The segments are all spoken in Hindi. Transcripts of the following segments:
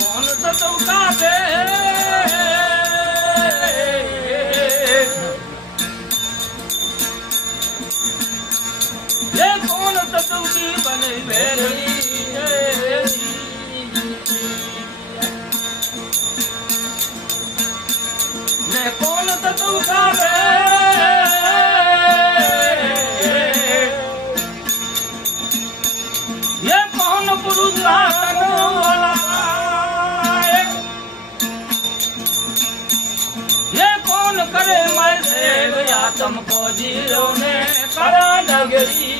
कौन सतुका दे ये कौन सतुकी बने बेलड़ी ये कौन सतुका दे ये कौन पुरुष वाला ये कौन करे मैं देव या तुमको जीरो ने करा नगरी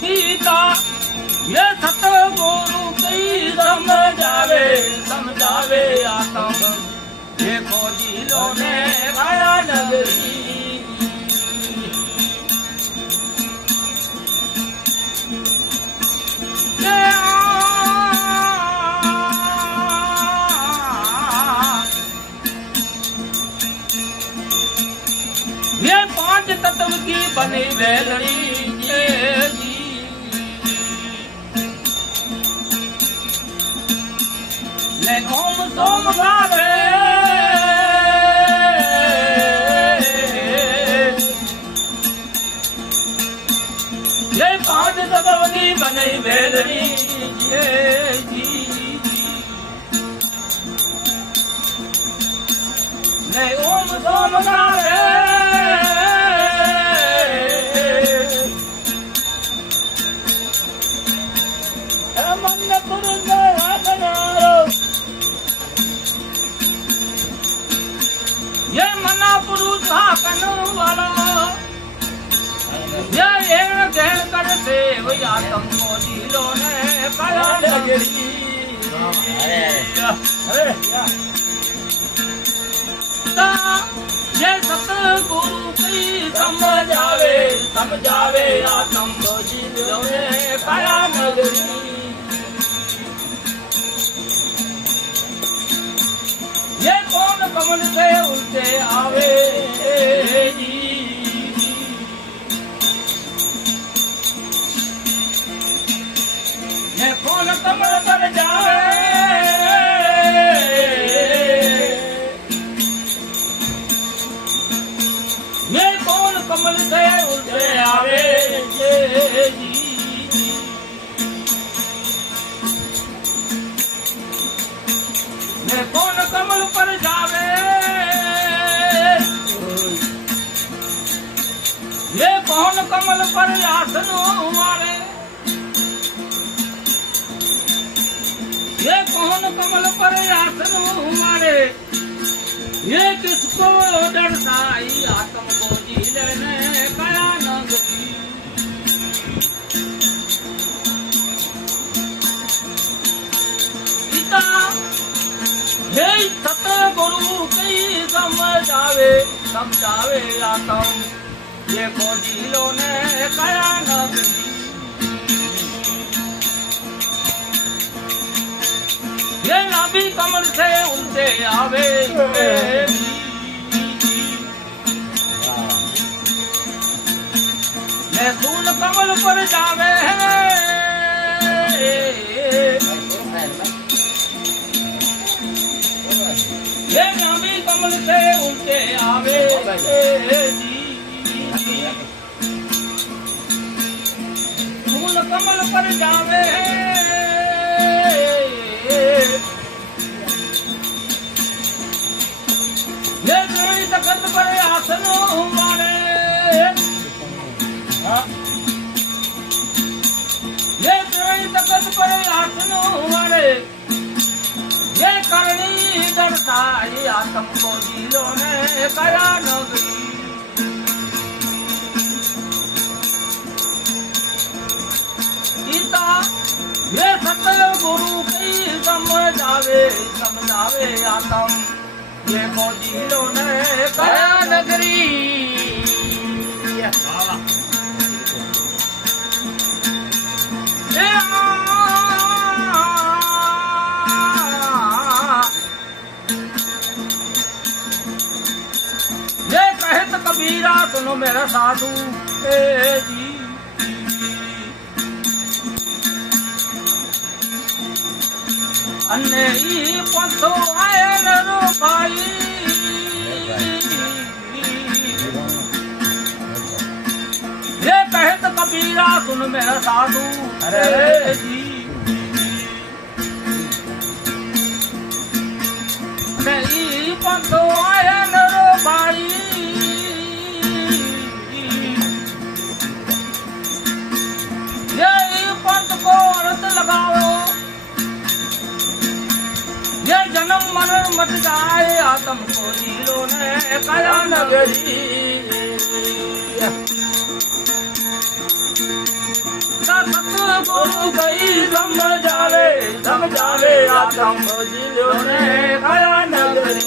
सीता ये सतगुरु की समझावे आतम ये को जीरो ने करा नगरी ये पांच तत्व की बनी वेलड़ी ले ओम सोम गावे ये पांच तत्व की बनी वेलड़ी ले ओम सोम गावे ये मना पुरुष हाकन वाला ये गहन करते वही आत्म मोदीलो ने कया नगरी ये सतगुरु की समझावे आत्म मोदीलो ने कया नगरी ये कौन कमल से उलटे आवे जी ये कौन कमल पर जावे ये कौन कमल से उलटे आवे जी ये कौन कमल पर जावे ये कौन कमल पर आसन मारे ये कौन कमल पर आसन मारे ये किसको डरसाई आत्म को जीले ने कया नगरी पिता ये सतगुरु की समझावे आतम ये को जीलो ने कया नगरी ये नाभि कमल से उलटे आवे ये खून कमल पर जावे ये नाभि कमल से उलटे आवे फूल कमल पर जावे ये कोई तखत पर आसन मारे ये कोई तखत पर आसन मारे ये करनी दर्शाई आत्म को जीलो ने कया नगरी गीता ये सतगुरु की समझावे आत्म ये को जीलो ने कया नगरी सुनो मेरा साधु ए जी अन्य ई पंथो आयन रो भाई ये कहत कबीरा सुन मेरा साधु ए जी ई पंथो आयन रो भाई ये पंथ को अर्थ लगाओ ये जन्म मरण मट जाए आत्म को लीलो ने कया नगरी सतगुरु गई समझावे आत्म को लीलो ने कया नगरी